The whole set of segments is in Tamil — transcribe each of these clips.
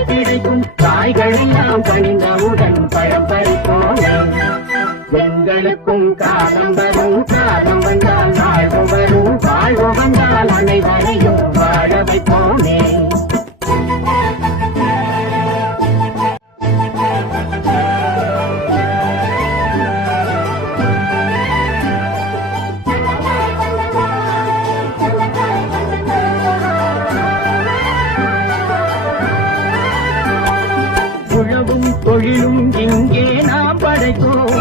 காய் கிடைக்கும் காய்களெல்லாம் கனிந்தவுடன் பழம் பறிப்போமே எங்களுக்கும் காலம் வரும் காலம் வந்தால் வாழ்வு வரும் வாழ்வு வந்தால் அனைவரையும் வாழ வைப்போமே உழவும் தொழிலும் இங்கே நாம் படைத்தோம்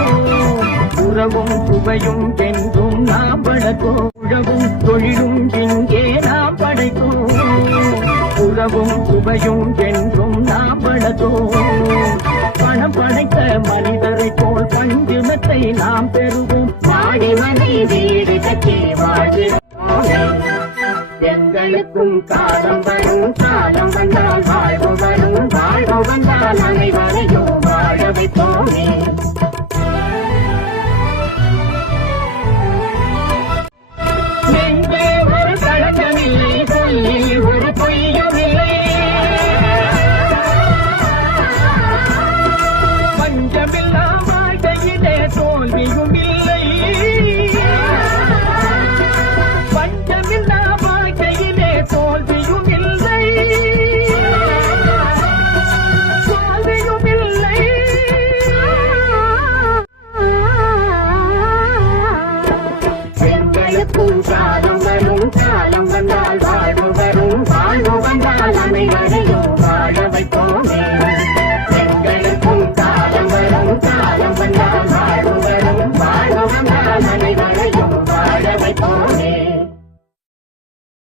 உறவும் சுவையும் என்றும் நாம் படைத்தோம் உழவும் தொழிலும் இங்கே நாம் படைத்தோம் உறவும் சுவையும் என்றும் நாம் படைத்தோம் பணம் படைத்த மனிதரை போல் பஞ்சுமத்தை நாம் பெறுவோம் வாடி மனை வீடு கட்டி வாழ்கிறோம் எங்களுக்கும் காலம் வரும் காலம் வந்தால் வாழ்வு வரும் வாழ்வு வந்தால் அனைவரையும் வாழ வைப்போமே நெஞ்சே ஒரு களங்கமில்லை சொல்லில் ஒரு பொய்யும் இல்லை பஞ்சமில்லா வாழ்க்கையிலே தோல்வியும் இல்லை தோல்வியும் இல்லை தோல்வியும் இல்லை எங்களுக்கும்